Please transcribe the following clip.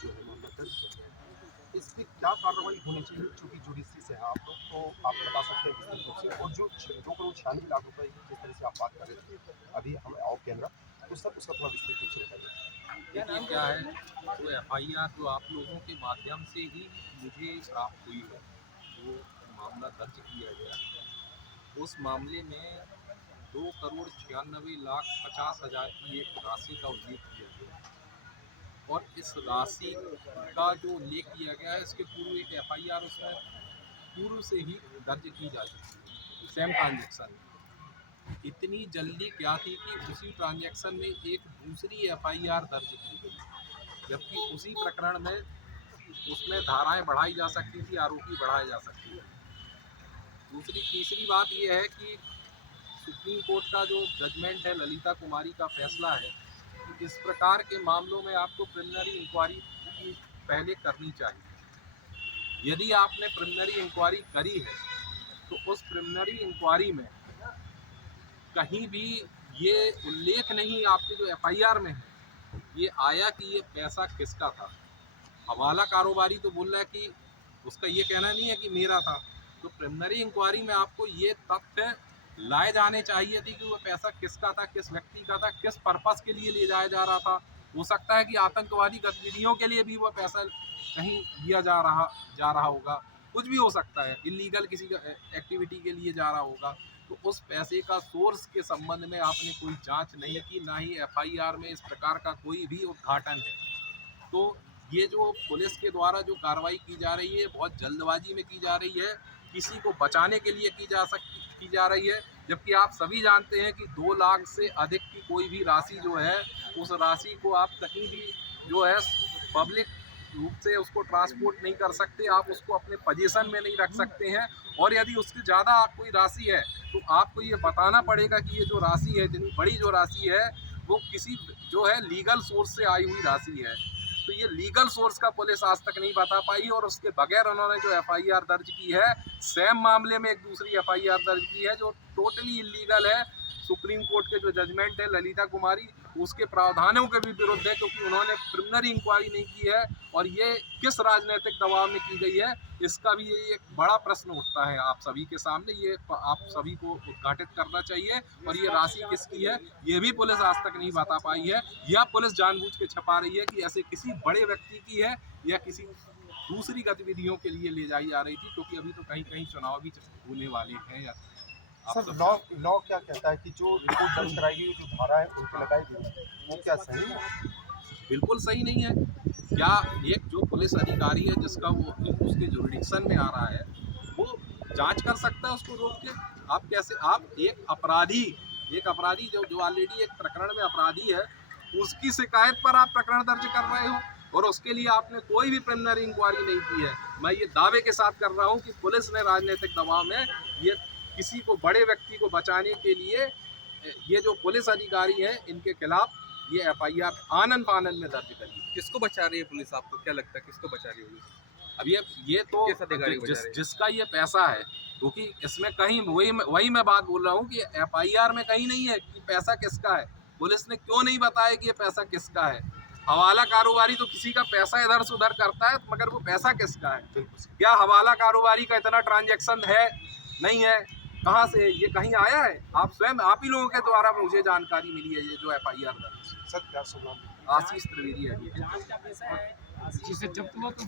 जो है मामला दर्ज किया गया है। इस पे क्या कार्रवाई होनी चाहिए? चूँकि जुडिशरी से हैं आप लोग, तो आप बता सकते हैं विस्तृत रूप से। और जो 2,96,00,000 रुपए की जिस तरह से आप बात कर रहे थे, अभी हमें ऑफ कैमरा, उस सब उसका थोड़ा विस्तृत रूप से बताइए। देखिए क्या है, वो एफआईआर जो आप लोगों के माध्यम से ही मुझे प्राप्त हुई है, जो मामला दर्ज किया गया, उस मामले में 2,96,50,000 की एक राशि का उल्लेख किया गया और इस राशि का जो उल्लेख किया गया है, इसके पूर्व एक एफआईआर उसमें पूर्व से ही दर्ज की जा चुकी है सेम ट्रांजेक्शन में। इतनी जल्दी क्या थी कि उसी ट्रांजैक्शन में एक दूसरी एफआईआर दर्ज की गई, जबकि उसी प्रकरण में उसमें धाराएं बढ़ाई जा सकती थी, आरोपी बढ़ाए जा सकते थे। दूसरी तीसरी बात यह है कि सुप्रीम कोर्ट का जो जजमेंट है, ललिता कुमारी का फैसला है कि इस प्रकार के मामलों में आपको प्रिलिमिनरी इंक्वायरी पहले करनी चाहिए। यदि आपने प्रिलिमिनरी इंक्वायरी करी है तो उस प्रिलिमिनरी इंक्वायरी में कहीं भी ये उल्लेख नहीं, आपके जो एफआईआर में है ये आया कि ये पैसा किसका था। हवाला कारोबारी तो बोल रहा है कि उसका ये कहना नहीं है कि मेरा था। तो प्रिलिमिनरी इंक्वायरी में आपको ये तथ्य लाए जाने चाहिए थे कि वो पैसा किसका था, किस व्यक्ति का था, किस पर्पस के लिए ले जाया जा रहा था। हो सकता है कि आतंकवादी गतिविधियों के लिए भी वो पैसा कहीं दिया जा रहा होगा, कुछ भी हो सकता है, इलीगल किसी एक्टिविटी के लिए जा रहा होगा। तो उस पैसे का सोर्स के संबंध में आपने कोई जांच नहीं की, ना ही एफआईआर में इस प्रकार का कोई भी उद्घाटन है। तो ये जो पुलिस के द्वारा जो कार्रवाई की जा रही है, बहुत जल्दबाजी में की जा रही है, किसी को बचाने के लिए की जा रही है। जबकि आप सभी जानते हैं कि 2 लाख से अधिक की कोई भी राशि जो है, उस राशि को आप कहीं भी जो है पब्लिक रूप से उसको ट्रांसपोर्ट नहीं कर सकते, आप उसको अपने पोजीशन में नहीं रख सकते हैं। और यदि उससे ज़्यादा कोई राशि है तो आपको ये बताना पड़ेगा कि ये जो राशि है, इतनी बड़ी जो राशि है, वो किसी जो है लीगल सोर्स से आई हुई राशि है। तो ये लीगल सोर्स का पुलिस आज तक नहीं बता पाई, और उसके बगैर उन्होंने जो एफआईआर दर्ज की है, सेम मामले में एक दूसरी एफआईआर दर्ज की है जो टोटली इलीगल है। सुप्रीम कोर्ट के जो जजमेंट है ललिता कुमारी, उसके प्रावधानों के भी विरुद्ध है, क्योंकि उन्होंने प्रिलिमिनरी इंक्वायरी नहीं की है। और ये किस राजनीतिक दबाव में की गई है, इसका भी ये एक बड़ा प्रश्न उठता है आप सभी के सामने। ये आप सभी को उद्घाटित करना चाहिए। और ये राशि किसकी है, ये भी पुलिस आज तक नहीं बता पाई है, या पुलिस जानबूझ के छपा रही है कि ऐसे किसी बड़े व्यक्ति की है या किसी दूसरी गतिविधियों के लिए ले जाई जा रही थी, क्योंकि अभी तो कहीं कहीं चुनाव भी होने वाले हैं। या आप सर, सब लॉ लॉ क्या कहता है कि जो रिपोर्ट दर्ज कराई गई, जो धारा है उन पे लगाई गई, वो क्या सही है? बिल्कुल सही नहीं है। क्या एक जो पुलिस अधिकारी है जिसका वो उसके जुरिडिक्शन में आ रहा है, वो जांच कर सकता है उसको रोक के? आप कैसे, आप एक अपराधी जो ऑलरेडी एक प्रकरण में अपराधी है, उसकी शिकायत पर आप प्रकरण दर्ज कर रहे हो, और उसके लिए आपने कोई भी प्रिलिमिनरी इंक्वायरी नहीं की है। मैं ये दावे के साथ कर रहा हूँ कि पुलिस ने राजनीतिक दबाव में ये किसी को, बड़े व्यक्ति को बचाने के लिए, ये जो पुलिस अधिकारी हैं इनके खिलाफ ये एफआईआर आनन फानन में दर्ज करी। किसको बचा रही है पुलिस? आपको क्या लगता है किसको बचा रही होगी? अब ये तो किस अधिकारी को बचा रही है? जिसका ये पैसा है, क्योंकि इसमें कहीं वही मैं बात बोल रहा हूँ कि एफआईआर में कहीं नहीं है कि पैसा किसका है। पुलिस ने क्यों नहीं बताया कि ये पैसा किसका है? हवाला कारोबारी तो किसी का पैसा इधर से उधर करता है, मगर वो पैसा किसका है? क्या हवाला कारोबारी का इतना ट्रांजैक्शन है? नहीं है। कहाँ से ये कहीं आया है? आप स्वयं, आप ही लोगों के द्वारा मुझे जानकारी मिली है। ये जो एफआईआर दर्ज, सर क्या सुना? आशीष त्रिवेदी है। जिसे जब्त हुआ तो